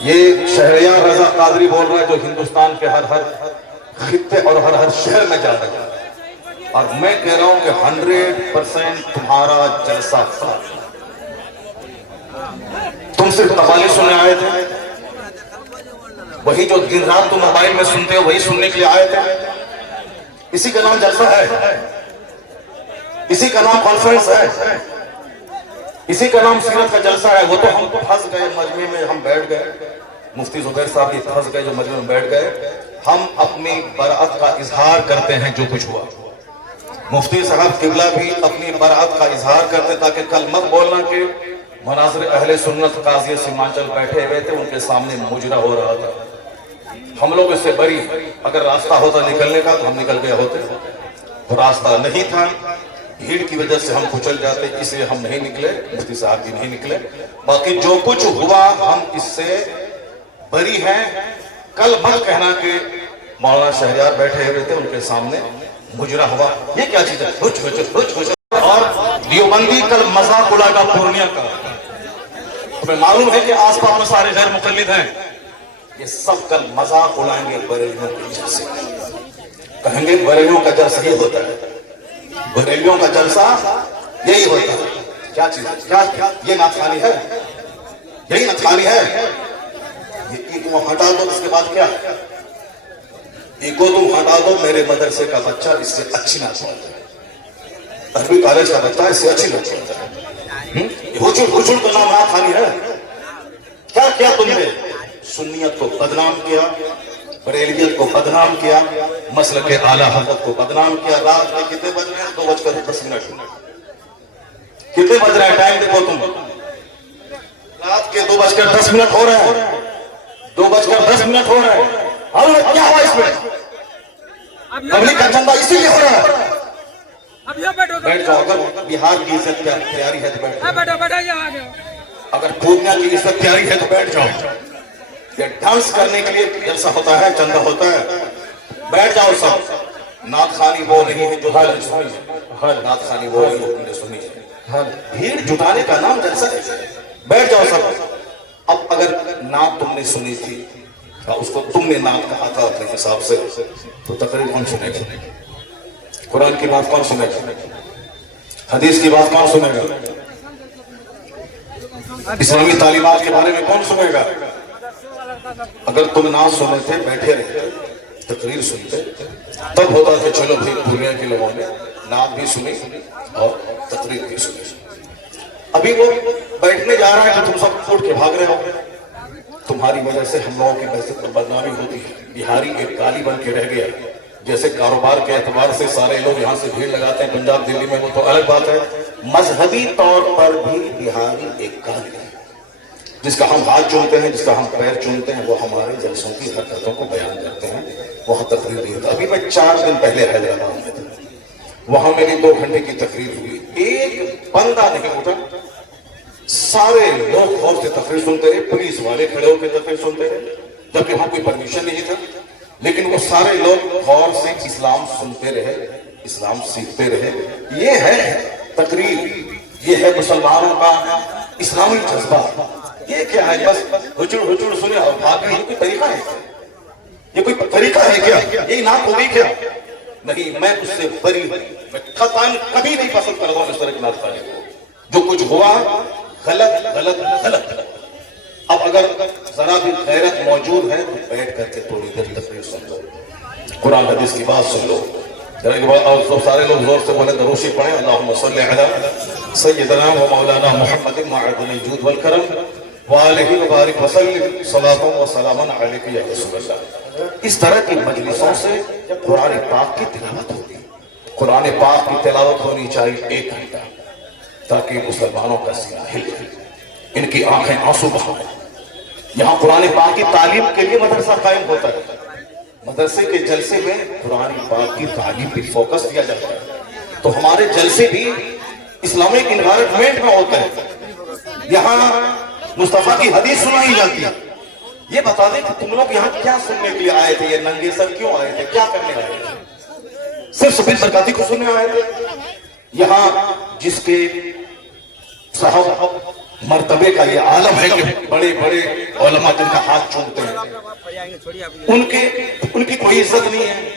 یہ شہریار رضا قادری بول رہا ہے جو ہندوستان کے ہر خطے اور ہر شہر میں جا رہا ہے، اور میں کہہ رہا ہوں کہ 100% تمہارا جلسہ تھا۔ تم صرف قوالی سننے آئے تھے، وہی جو دن رات تم موبائل میں سنتے ہو وہی سننے کے لیے آئے تھے۔ اسی کا نام جلسہ ہے، اسی کا نام کانفرنس ہے، اسی کا نام سیرت کا جلسہ ہے۔ وہ تو ہم پھنس گئے مجمع میں، ہم بیٹھ گئے، مفتی زبیر صاحب بھی پھنس گئے جو مجمع میں بیٹھ گئے۔ ہم اپنی برات کا اظہار کرتے ہیں جو کچھ ہوا، مفتی صاحب قبلہ بھی اپنی برات کا اظہار کرتے ہیں تاکہ کل مت بولنا کہ مناظر اہل سنت قاضی سیمانچل بیٹھے ہوئے تھے، ان کے سامنے مجرا ہو رہا تھا۔ ہم لوگ اس سے بری، اگر راستہ ہوتا نکلنے کا تو ہم نکل گئے ہوتے، وہ راستہ نہیں تھا، بھیڑ کی وجہ سے ہم کچل جاتے، اس لیے ہم نہیں نکلے، مفتی صاحب بھی نہیں نکلے۔ باقی جو کچھ ہوا ہم اس سے بری ہیں۔ کل مت کہنا کہ مولانا شہریار بیٹھے ہوئے تھے، ان کے سامنے مجرا ہوا، یہ کیا چیز ہے؟ اور دیوبندی کل مذاق اڑائے گا پورنیہ کا۔ تمہیں معلوم ہے کہ آس پاس میں سارے غیر مقلد ہیں، یہ سب کل مذاق اڑائیں گے بریلیوں کے جلسے، کہیں گے بریلیوں کا جلسہ یہ ہوتا ہے، بریلیوں کا جلسہ یہی ہوتا ہے۔ کیا چیز ہے؟ کیا یہ ناتخوانی ہے؟ یہی ناتخوانی ہے؟ یہ ایگو ہٹا دو، اس کے بعد کیا؟ ایگو تم ہٹا دو، میرے مدرسے کا بچہ اس سے اچھی نہ چاہتا ہے، عربی کالج کا بچہ اس سے اچھی نہ چاہتا ہے۔ حجر کا نام ناتخوانی ہے؟ کیا کیا تم نے؟ سنیت کو بدنام کیا، بریلیت کو بدنام کیا، مسلک اعلیٰ حضرت کو بدنام کیا۔ رات میں کتنے بج رہے ہیں؟ 2:10۔ کتنے بج رہے ہیں؟ ٹائم دیکھو تم، رات کے 2:10 ہو رہے ہیں، 2:10 ہو رہے ہیں۔ حضرت کیا ہوا اس میں؟ تبلیغ کا جھنڈا اسی لیے ہو رہا ہے۔ بیٹھ جاؤ، اگر بہار کی عزت پیاری ہے تو بیٹھ جاؤ، اگر پورنیہ کی عزت پیاری ہے تو بیٹھ جاؤ۔ یہ ڈانس کرنے کے لیے جلسہ ہوتا ہے، چندہ ہوتا ہے، بیٹھ جاؤ سب۔ نعت خوانی وہ نہیں ہے جو تم نے سنی ہے، نعت خوانی وہ نہیں جو تم نے سنی ہے، بھیڑ جٹانے کا نام جلسہ ہے۔ بیٹھ جاؤ سب۔ اب اگر نعت تم نے سنی تھی، اس کو تم نے نعت کہا تھا اپنے حساب سے، تو تقریر کون سنے گا؟ قرآن کی بات کون سنے گا؟ حدیث کی بات کون سنے گا؟ اسلامی تعلیمات کے بارے میں کون سنے گا؟ اگر تم نعت سنے تھے، بیٹھے رہتے، تقریر سنتے، تب ہوتا کہ چلو بھائی پورنیہ کے لوگوں نے نعت بھی سنی اور تقریر بھی سنی۔ ابھی وہ بیٹھنے جا رہا ہے تو تم سب اٹھ کے بھاگ رہے ہو۔ تمہاری وجہ سے ہم لوگوں کی بحثیت پر بدنامی ہوتی ہے۔ بہاری ایک گالی بن کے رہ گیا، جیسے کاروبار کے اعتبار سے سارے لوگ یہاں سے بھیڑ لگاتے ہیں پنجاب دلی میں، وہ تو الگ بات ہے، مذہبی طور پر بھی بہاری ایک گالی ہے، جس کا ہم ہاتھ چومتے ہیں، جس کا ہم پیر چومتے ہیں، وہ ہمارے جلسوں کی حرکتوں کو بیان کرتے ہیں، وہاں تقریر نہیں ہوتا۔ ابھی میں 4 دن پہلے حیدرآباد میں تھا، وہاں میری 2 گھنٹے کی تقریر ہوئی، ایک بندہ نہیں اٹھا، سارے لوگ غور سے تقریر سنتے رہے، پولیس والے کھڑے ہو کے تقریر سنتے رہے، جبکہ وہاں کوئی پرمیشن نہیں تھا، لیکن وہ سارے لوگ غور سے اسلام سنتے رہے، اسلام سیکھتے رہے۔ یہ ہے تقریر، یہ ہے مسلمانوں کا اسلامی جذبہ۔ یہ کیا ہے؟ بس ہجڑ سنے اور بھاگنے، یہ کوئی طریقہ ہے کیا؟ یہ کوئی طریقہ ہے کیا؟ یہ نعت ہوگی کیا؟ نہیں، میں اس سے بری، میں قطعاً کبھی نہیں پسند کرتا ہوں اس طرح کی نعت خوانی کو۔ جو کچھ ہوا غلط غلط غلط۔ اب اگر ذرا بھی غیرت موجود ہے تو بیٹھ کر کے تھوڑی دیر تقریر سن لو، قرآن حدیث کی بات سن لو، اور سارے لوگ زور سے بولے دروشی پڑھیں، اللہم صلی علی سیدنا و مولانا محمد معدن الجود والکرم وآلہ وبارک وسلم صلاۃ و سلام علیک یا رسول اللہ۔ اس طرح کی مجلسوں سے قرآن پاک کی تلاوت ہوتی، قرآن پاک کی تلاوت ہونی چاہیے 1 گھنٹہ، تاکہ مسلمانوں کا سینہ ہل جائے، ان کی آنکھیں آنسو بہائیں۔ یہاں قرآن پاک کی تعلیم کے لیے مدرسہ قائم ہوتا ہے، مدرسے کے جلسے میں قرآن پاک کی تعلیم پر فوکس دیا جاتا ہے، تو ہمارے جلسے بھی اسلامک انوائرمنٹ میں ہوتا ہے، یہاں مصطفیٰ کی حدیث سنائی جاتی ہے۔ یہ بتا دیں کہ تم لوگ یہاں کیا سننے کے لیے آئے تھے؟ یہ ننگے سر کیوں آئے تھے؟ کیا کرنے آئے تھے؟ صرف سبیل برکاتی کو سننے آئے تھے؟ یہاں جس کے صاحب مرتبے کا یہ عالم ہے کہ بڑے بڑے علماء جن کا ہاتھ چومتے ہیں ان کی کوئی عزت نہیں ہے،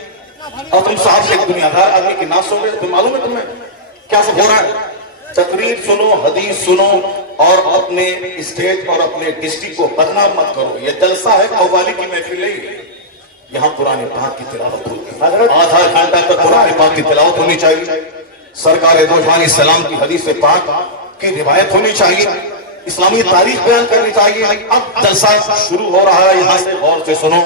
اور تم صاحب سے ایک دنیادار آدمی کی ناس ہو گئے. تم معلوم ہے تمہیں کیا سب ہو رہا ہے؟ تقریر سنو، حدیث سنو، اور اپنے اسٹیج اور اپنے ڈسٹرکٹ کو بدنام مت کرو. یہ جلسہ ہے قوالی کی محفل نہیں، یہاں قرآن پاک کی تلاوت ہوتی ہے. آدھا گھنٹہ تک قرآن پاک کی تلاوت ہونی چاہیے، سرکار دو جہان السلام کی حدیث پاک کی روایت ہونی چاہیے، اسلامی تاریخ بیان کرنی چاہیے. اب جلسہ شروع ہو رہا ہے، یہاں سے غور سے سنو.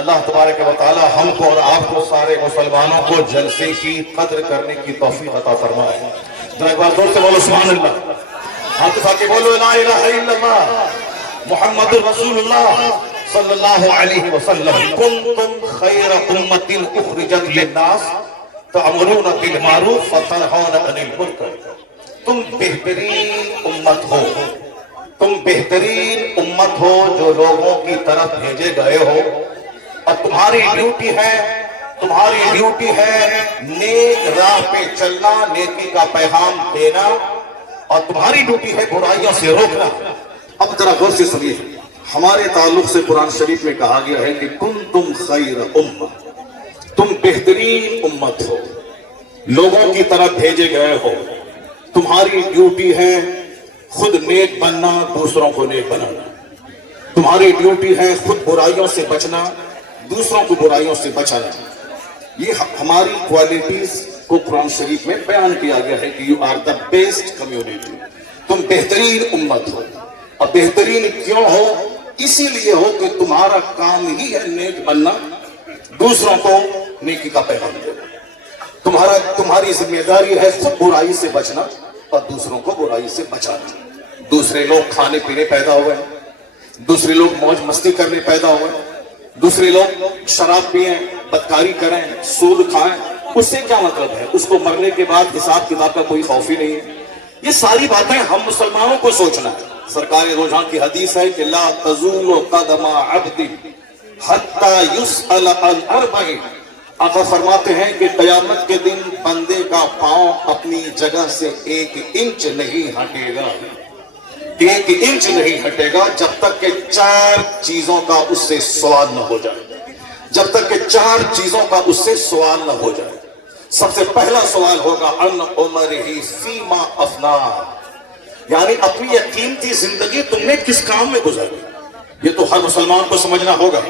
اللہ تبارک و تعالی ہم کو اور آپ کو سارے مسلمانوں کو جلسے کی قدر کرنے کی توفیق عطا فرمائے. ایک بار زور سے بولو سبحان اللہ. ہاتھ اٹھا کے بولو لا الہ الا اللہ محمد رسول اللہ صلی اللہ علیہ وسلم. کنتم خیر امت اخرجت للناس تأمرون بالمعروف وتنہون عن المنکر. تم بہترین امت ہو، تم بہترین امت ہو جو لوگوں کی طرف بھیجے گئے ہو، اور تمہاری ڈیوٹی ہے نیک راہ پہ چلنا، نیکی کا پیغام دینا، اور تمہاری ڈیوٹی ہے برائیوں سے روکنا. اب ذرا غور سے سنیے، ہمارے تعلق سے قرآن شریف میں کہا گیا ہے کہ کنتم خیر امہ، تم بہترین امت ہو، لوگوں کی طرف بھیجے گئے ہو. تمہاری ڈیوٹی ہے خود نیک بننا، دوسروں کو نیک بنانا. تمہاری ڈیوٹی ہے خود برائیوں سے بچنا، دوسروں کو برائیوں سے بچانا. یہ ہماری کوالٹیز کو قرآن شریف میں بیان کیا گیا ہے کہ you are the best community. تم بہترین امت ہو. اور بہترین کیوں ہو؟ اسی لیے ہو کہ تمہارا کام ہی ہے نیک بننا، دوسروں کو نیکی کا پیغام دینا. تمہاری ذمہ داری ہے خود برائی سے بچنا اور دوسروں کو برائی سے بچانا. دوسرے لوگ کھانے پینے پیدا ہوئے ہیں، دوسرے لوگ موج مستی کرنے پیدا ہوئے ہیں، دوسرے لوگ شراب پئیں، بدکاری کریں، سود کھائیں. اس سے کیا مطلب ہے؟ اس کو مرنے کے بعد حساب کتاب کا کوئی خوف ہی نہیں ہے. یہ ساری باتیں ہم مسلمانوں کو سوچنا ہے. سرکار دو جہاں کی حدیث ہے کہ لا تزول قدم عبد حتی یسأل عن اربع. آقا فرماتے ہیں کہ قیامت کے دن بندے کا پاؤں اپنی جگہ سے 1 انچ نہیں ہٹے گا، 1 انچ نہیں ہٹے گا جب تک کہ 4 چیزوں کا اس سے سوال نہ ہو جائے. جب تک کہ 4 چیزوں کا اس سے سوال نہ ہو جائے. سب سے پہلا سوال ہوگا عن عمرہ فیما افنا، یعنی اپنی یہ قیمتی زندگی تم نے کس کام میں گزاری. یہ تو ہر مسلمان کو سمجھنا ہوگا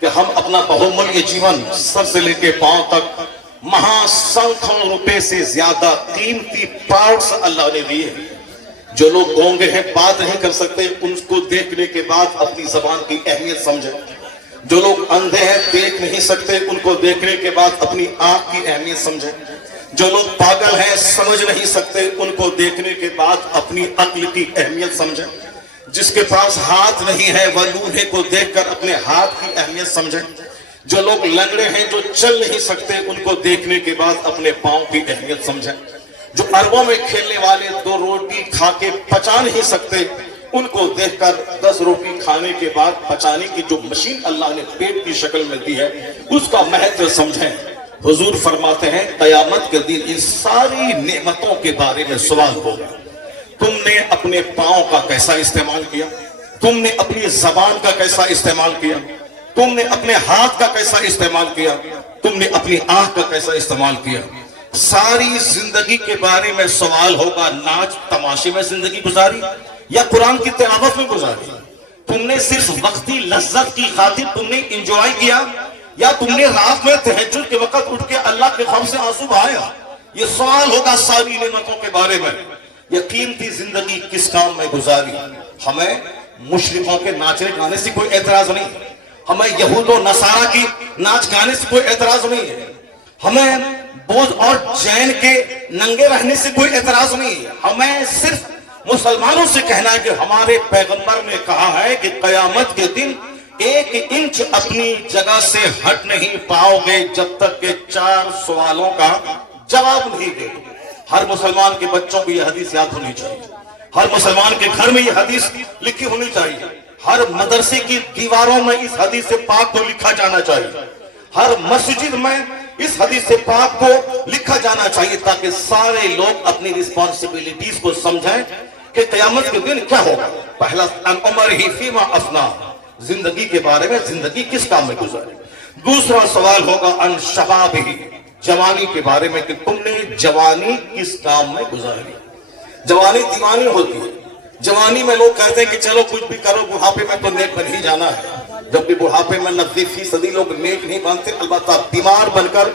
کہ ہم اپنا بہومولیہ یہ جیون سر سے لے کے پاؤں تک مہا سنکھوں روپے سے زیادہ قیمتی پارٹس اللہ نے دیے. جو لوگ گونگے ہیں، بات نہیں کر سکتے، ان کو دیکھنے کے بعد اپنی زبان کی اہمیت سمجھیں. جو لوگ اندھے ہیں، دیکھ نہیں سکتے، ان کو دیکھنے کے بعد اپنی آنکھ کی اہمیت سمجھیں. جو لوگ پاگل ہیں، سمجھ نہیں سکتے، ان کو دیکھنے کے بعد اپنی عقل کی اہمیت سمجھیں. جس کے پاس ہاتھ نہیں ہے وہ لوہے کو دیکھ کر اپنے ہاتھ کی اہمیت سمجھیں. جو لوگ لنگڑے ہیں، جو چل نہیں سکتے، ان کو دیکھنے کے بعد اپنے پاؤں کی اہمیت سمجھیں. جو اربوں میں کھیلنے والے 2 روٹی کھا کے پچا نہیں سکتے، ان کو دیکھ کر 10 روٹی کھانے کے بعد پچانے کی جو مشین اللہ نے پیٹ کی شکل میں دی ہے اس کا مہتو سمجھیں. حضور فرماتے ہیں قیامت کے دن ان ساری نعمتوں کے بارے میں سوال ہوگا. تم نے اپنے پاؤں کا کیسا استعمال کیا؟ تم نے اپنی زبان کا کیسا استعمال کیا؟ تم نے اپنے ہاتھ کا کیسا استعمال کیا؟ تم نے اپنی آنکھ کا کیسا استعمال کیا؟ ساری زندگی کے بارے میں سوال ہوگا. ناچ تماشے میں زندگی گزاری یا قرآن کی تلاوت میں گزاری؟ تم نے صرف وقتی لذت کی خاطر تم نے انجوائے کیا یا تم نے رات میں تہجد کے وقت اٹھ کے اللہ کے خوف سے آنسو بہایا؟ یہ سوال ہوگا ساری نعمتوں کے بارے میں. یہ قیمتی زندگی کس کام میں گزاری؟ ہمیں مشرکوں کے ناچنے گانے سے کوئی اعتراض نہیں ہے، ہمیں یہود و نصارہ کی ناچ گانے سے کوئی اعتراض نہیں ہے، ہمیں بودھ اور جین کے ننگے رہنے سے کوئی اعتراض نہیں ہے. ہمیں صرف مسلمانوں سے کہنا ہے کہ ہمارے پیغمبر نے کہا ہے کہ قیامت کے دن 1 انچ اپنی جگہ سے ہٹ نہیں پاؤ گے جب تک کہ 4 سوالوں کا جواب نہیں دے. ہر مسلمان کے بچوں کو یہ حدیث یاد ہونی چاہیے، ہر مسلمان کے گھر میں یہ حدیث لکھی ہونی چاہیے، ہر مدرسے کی دیواروں میں اس حدیث پاک کو لکھا جانا چاہیے، ہر مسجد میں اس حدیث پاک کو لکھا جانا چاہیے تاکہ سارے لوگ اپنی رسپانسبلٹیز کو سمجھیں کہ قیامت کے دن کیا ہوگا. پہلا ان عمرہ فیما افنا، زندگی کے بارے میں، زندگی کس کام میں گزاری. دوسرا سوال ہوگا ان شبابہ، جوانی کے بارے میں کہ تم نے جوانی کس کام میں گزاری. جوانی دیوانی ہوتی ہے. جوانی میں لوگ کہتے ہیں کہ چلو کچھ بھی کرو، بڑھاپے میں تو نیک بن ہی جانا ہے، جبکہ بڑھاپے میں 90% لوگ نیک نہیں بنتے، البتہ بیمار بن کر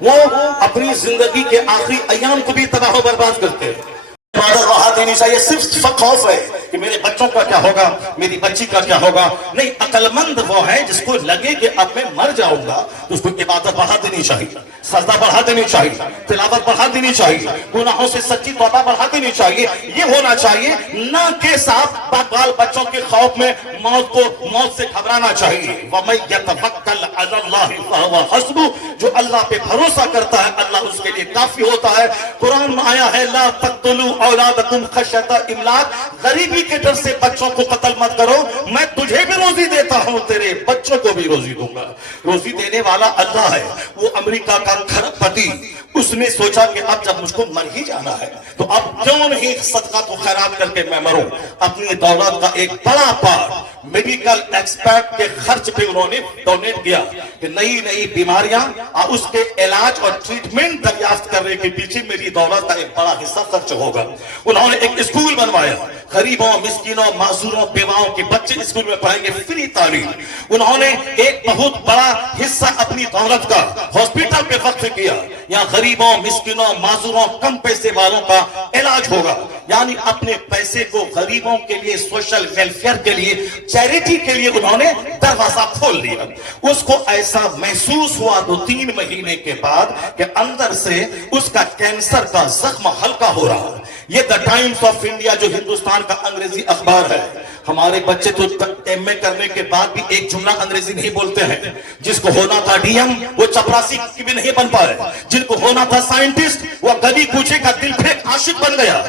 وہ اپنی زندگی کے آخری ایام کو بھی تباہ و برباد کرتے ہیں. راہ دینی چاہیے. صرف خوف ہے کہ میرے بچوں کا کیا ہوگا، میری بچی کا کیا ہوگا. نہیں، عقل مند وہ ہے جس کو لگے کہ اب میں مر جاؤں گا تو اس کو عبادت بڑھا دینی چاہیے، سجدہ بڑھا دینی چاہیے، تلاوت بڑھا دینی چاہیے، گناہوں سے سچی توبہ بڑھا دینی چاہیے. یہ ہونا چاہیے، نہ کہ ساتھ بال بچوں کے خوف میں موت سے گھبرانا چاہیے. وَمَن يَتَوَکَّلْ عَلَى اللَّهِ فَهُوَ حَسْبُهُ، جو اللہ پہ بھروسہ کرتا ہے اللہ اس کے لیے کافی ہوتا ہے. قرآن میں آیا ہے لا تقتلوا اولادکم خشیۃ املاق، غریبی کے ڈر سے بچوں کو قتل مت کرو، میں تجھے بھی روزی دیتا ہوں، تیرے بچوں کو بھی روزی دوں گا. روزی دینے والا اللہ ہے. وہ امریکہ کا کھرب پتی، اس نے سوچا کہ اب جب مجھ کو مر ہی جانا ہے تو اب کیوں نہیں صدقہ تو خیرات کر کے میں مروں. اپنی دولت کا ایک بڑا پارٹ میڈیکل ایکسپرٹ کے خرچ پہ انہوں نے ڈونیٹ کیا کہ نئی نئی بیماریاں اور اس کے علاج اور ٹریٹمنٹ دریافت کرنے کے پیچھے میری دولت کا ایک بڑا حصہ خرچ ہوگا. انہوں نے ایک اسکول بنوایا، غریبوں، مسکینوں، معذوروں، بیواؤں کے بچے اسکول میں پڑھیں گے، فری تعلیم. انہوں نے ایک بہت بڑا حصہ اپنی دولت کا ہاسپٹل پہ وقف کیا، یہاں غریبوں، مسکینوں، معذوروں، کم پیسے والوں کا علاج ہوگا. یعنی اپنے پیسے کو غریبوں کے لیے، سوشل ویلفیئر کے لیے، چیریٹی کے لیے انہوں نے دروازہ کھول دیا. اس کو ایسا محسوس ہوا 2-3 مہینے کے بعد کہ اندر سے اس کا کینسر کا زخم ہلکا ہو رہا. یہ دا ٹائمز آف انڈیا جو ہندوستان کا انگریزی اخبار ہے، ہمارے بچے تو ایم اے کرنے کے بعد بھی ایک جملہ انگریزی نہیں بولتے ہیں. جس کو ہونا تھا ڈی ایم وہ چپراسی کی بھی نہیں بن پائے، جن کو ہونا تھا سائنٹسٹ وہ گلی کوچے کا دل پھینک عاشق بن گیا.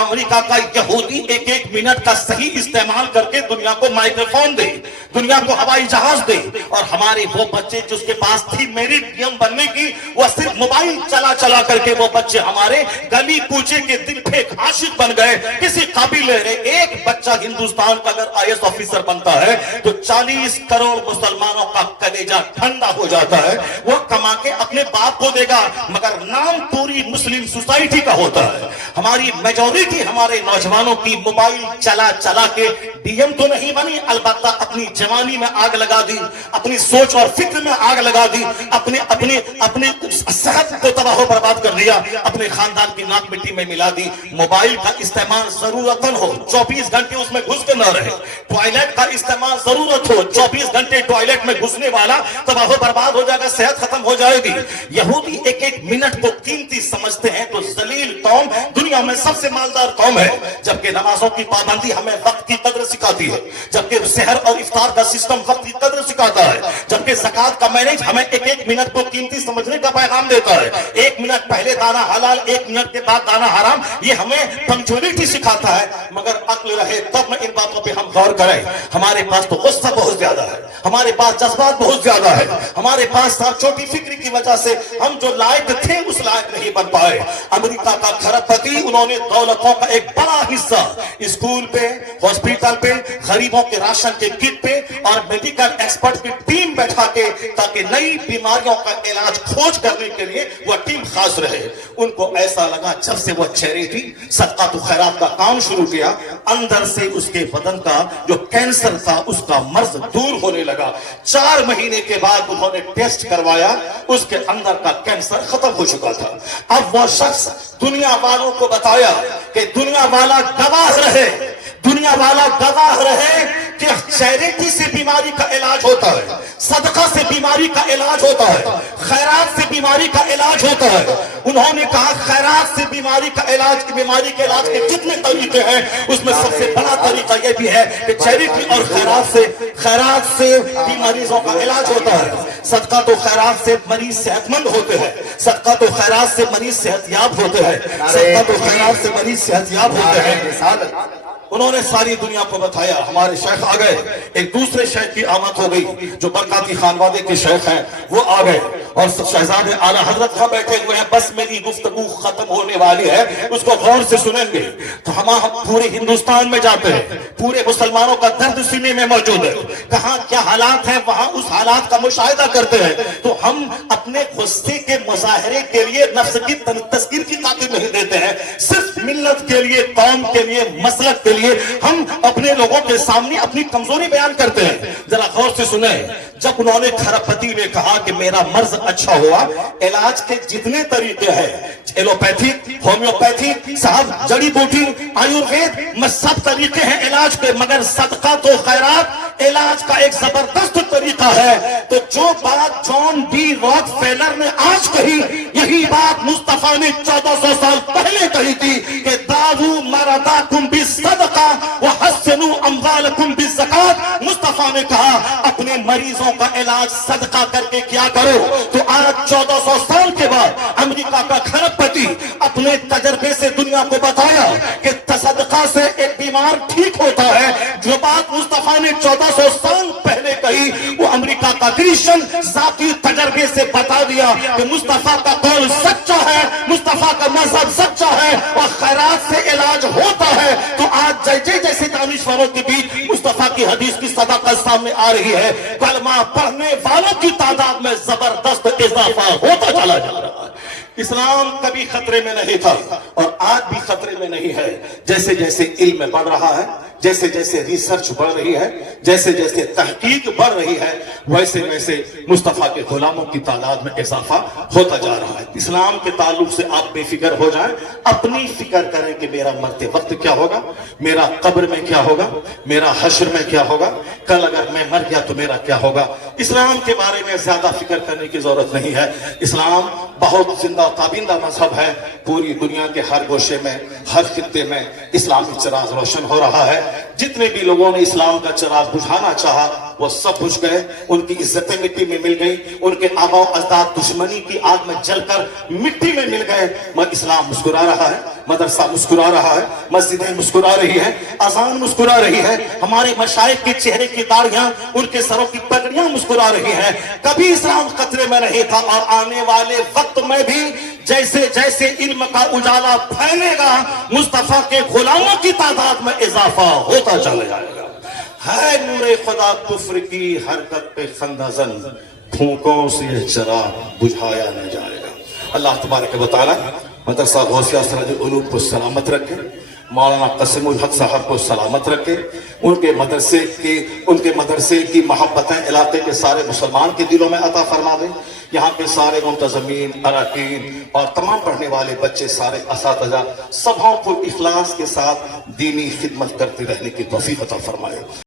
امریکہ کا یہودی ایک ایک منٹ کا صحیح استعمال کر کے دنیا کو مائکرو فون دے، دنیا کو ہوائی جہاز دے، اور ہمارے وہ بچے جس کے پاس تھی میرٹ ڈی ایم بننے کی، وہ صرف موبائل چلا چلا کر کے وہ بچے ہمارے گلی کوچے کے دل پھینک عاشق بن گئے. کسی قابل رہے ایک بچہ ہندوستان کا اگر آئی ایس آفیسر بنتا ہے تو 40 کروڑ مسلمانوں کا کلیجہ ٹھنڈا ہو جاتا ہے. وہ کما کے اپنے باپ کو دے گا مگر نام پوری مسلم سوسائٹی کا ہوتا ہے. ہماری میجورٹی ہمارے نوجوانوں کی موبائل چلا چلا کے ڈی ایم تو نہیں بنی، البتہ اپنی جوانی میں آگ لگا دی، اپنی سوچ اور فکر میں آگ لگا دی، اپنے صحت کو تباہ و برباد کر دیا، اپنے خاندان کی ناک مٹی میں ملا دی. موبائل کا استعمال ضرورتاً ہو، 24 گھنٹے اس میں گھس کے نہ رہے. ٹوائلٹ کا استعمال ضرورت ہو، 24 گھنٹے ٹوائلٹ میں گھسنے والا تباہ و برباد ہو جائے گا، صحت ختم ہو جائے گی. یہودی ایک ایک منٹ کو قیمتی سمجھتے ہیں تو ذلیل قوم دنیا میں سب سے مالدار قوم ہے. جبکہ نمازوں کی پابندی ہمیں وقت کی قدر سکھاتی ہے، جبکہ سحر اور افطار کا سسٹم وقت کی قدر سکھاتا ہے، جبکہ زکات کا مینج ہمیں ایک ایک منٹ کو قیمتی سمجھنے کا پیغام دیتا ہے. 1 منٹ پہلے دانا حلال، 1 منٹ کے بعد دانا حرام، یہ ہمیں پنکچولیٹی سکھاتا ہے. مگر عقل رہے تب میں ان باتوں پہ ہم غور کریں. ہمارے پاس تو غصہ بہت زیادہ ہے، ہمارے پاس جذبات بہت زیادہ ہے، ہمارے پاس چھوٹی فکری کی وجہ سے ہم جو لائق تھے اس لائق نہیں بن پائے. امریکہ کا کھرب پتی، انہوں نے دولتوں کا ایک بڑا حصہ اسکول پہ، ہاسپٹل پہ، غریبوں کے راشن کے کٹ پہ اور میڈیکل ایکسپرٹ کی ٹیم بیٹھا کے تاکہ نئی بیماریوں کا علاج کھوج کرنے کے لیے وہ ٹیم خاص رہے. ان کو ایسا لگا جب سے وہ چیریٹی، صدقہ و خیرات کا کام شروع کیا، اندر سے اس کے بدن کا جو کینسر تھا اس کا مرض دور ہونے لگا. 4 مہینے کے بعد انہوں نے ٹیسٹ کروایا، اس کے اندر کا کینسر ختم ہو چکا تھا. اب وہ شخص دنیا والوں کو بتایا کہ دنیا والا گواہ رہے، دنیا والا گواہ رہے کہ چیریٹی سے بیماری کا علاج ہوتا ہے، صدقہ سے بیماری کا علاج ہوتا ہے، خیرات سے بیماری کا علاج ہوتا ہے. انہوں نے کہا خیرات سے بیماری کا علاج، بیماری کے علاج کے جتنے طریقے ہیں اس میں سب سے بڑا طریقہ یہ بھی ہے کہ چیریٹی اور خیرات سے بیماریوں کا علاج ہوتا ہے. صدقہ تو خیرات سے مریض صحت مند ہوتے ہیں، صدقہ تو خیرات سے مریض صحت یاب ہوتے ہیں، صدقہ تو خیرات سے مریض صحت یاب ہوتے ہیں. انہوں نے ساری دنیا کو بتایا. ہمارے شیخ آ گئے, ایک دوسرے شیخ کی آمد ہو گئی, جو برکاتی خانوادے کے شیخ ہیں وہ آ گئے, اور شہزادے اعلیٰ حضرت وہاں بیٹھے ہوئے ہیں. بس میری گفتگو ختم ہونے والی ہے, اس کو غور سے سنیں گے. تو ہم پورے ہندوستان میں جاتے ہیں, پورے مسلمانوں کا درد سینے میں موجود ہے, کہاں کیا حالات ہیں وہاں اس حالات کا مشاہدہ کرتے ہیں. تو ہم اپنے غصے کے مظاہرے کے لیے نفس کی تذکیر کی خاطر نہیں دیتے ہیں, صرف ملت کے لیے, قوم کے لیے, مسلک کے لیے ہم اپنے لوگوں کے سامنے اپنی کمزوری بیان کرتے ہیں. ذرا غور سے سنیں. جب انہوں نے کھرپتی نے کہا کہ میرا مرض اچھا ہوا, علاج کے جتنے طریقے ہیں, ایلوپیتھک, ہومیوپیتھک, صاحب جڑی بوٹی, آیوروید, سب طریقے ہیں علاج کے, مگر صدقہ تو خیرات علاج کا ایک زبردست طریقہ ہے. تو جو بات جان ڈی راک فیلر نے آج کہی, یہی بات مصطفیٰ نے 1400 سال پہلے کہی تھی کہ داؤ مرضاکم بالصدقہ وحسنوا اموالکم بالزکاۃ. مصطفیٰ نے کہا اپنے مریضوں کا علاج صدقہ کر کے کیا کرو. تو آج 1400 سال کے بعد امریکہ کا کھرب پتی اپنے تجربے سے دنیا کو بتایا کہ صدقہ سے ایک بیمار ٹھیک ہوتا ہے. جو بات مصطفیٰ نے 1400 سال پہلے کہی, وہ امریکہ کا کرسچن ذاتی تجربے سے بتا دیا کہ مصطفیٰ کا قول سچا ہے, مصطفیٰ کا مذہب سچا ہے, اور خیرات سے علاج ہوتا ہے. تو آج جیسے دانشوروں کے بیچ مصطفیٰ کی حدیث کی صداقت سامنے آ رہی ہے, کلمہ پڑھنے والوں کی تعداد میں زبردست اضافہ ہوتا چلا جا رہا ہے. اسلام کبھی خطرے میں نہیں تھا اور آج بھی خطرے میں نہیں ہے. جیسے جیسے علم بڑھ رہا ہے, جیسے جیسے ریسرچ بڑھ رہی ہے, جیسے جیسے تحقیق بڑھ رہی ہے, ویسے ویسے مصطفیٰ کے غلاموں کی تعداد میں اضافہ ہوتا جا رہا ہے. اسلام کے تعلق سے آپ بے فکر ہو جائیں, اپنی فکر کریں کہ میرا مرتے وقت کیا ہوگا, میرا قبر میں کیا ہوگا, میرا حشر میں کیا ہوگا, کل اگر میں مر گیا تو میرا کیا ہوگا. اسلام کے بارے میں زیادہ فکر کرنے کی ضرورت نہیں ہے. اسلام بہت زندہ تابندہ مذہب ہے. پوری دنیا کے ہر گوشے میں, ہر خطے میں اسلامی چراغ روشن ہو رہا ہے. جتنے بھی لوگوں نے اسلام کا چراغ بجھانا چاہا وہ سب بجھ گئے, ان کی عزتیں مٹی میں مل گئی, ان کے آبا و اجداد دشمنی کی آگ میں جل کر مٹی میں مل گئے. اسلام مسکرا رہا ہے, مدرسہ مسکرا رہا ہے, مسجدیں مسکرا رہی ہے, اذان مسکرا رہی ہے, ہمارے مشائخ کے چہرے کی داڑیاں, ان کے سروں کی پگڑیاں مسکرا رہی ہیں. کبھی اسلام خطرے میں نہیں تھا, اور آنے والے وقت میں بھی جیسے جیسے علم کا اجالا پھیلے گا, مصطفیٰ کے غلاموں کی تعداد میں اضافہ ہوتا چلا جائے گا. ہے نور خدا کفر کی حرکت پہ خندہ زن, پھونکوں سے یہ چراغ بجھایا نہ جائے گا. اللہ تبارک و تعالی مدرسہ غوثیہ سراج العلوم کو سلامت رکھے, مولانا قاسم الحق صاحب کو سلامت رکھے, ان کے مدرسے کی محبتیں علاقے کے سارے مسلمان کے دلوں میں عطا فرما دیں. یہاں کے سارے منتظمین, اراکین اور تمام پڑھنے والے بچے, سارے اساتذہ, سبھوں کو اخلاص کے ساتھ دینی خدمت کرتے رہنے کی توفیق عطا فرمائے.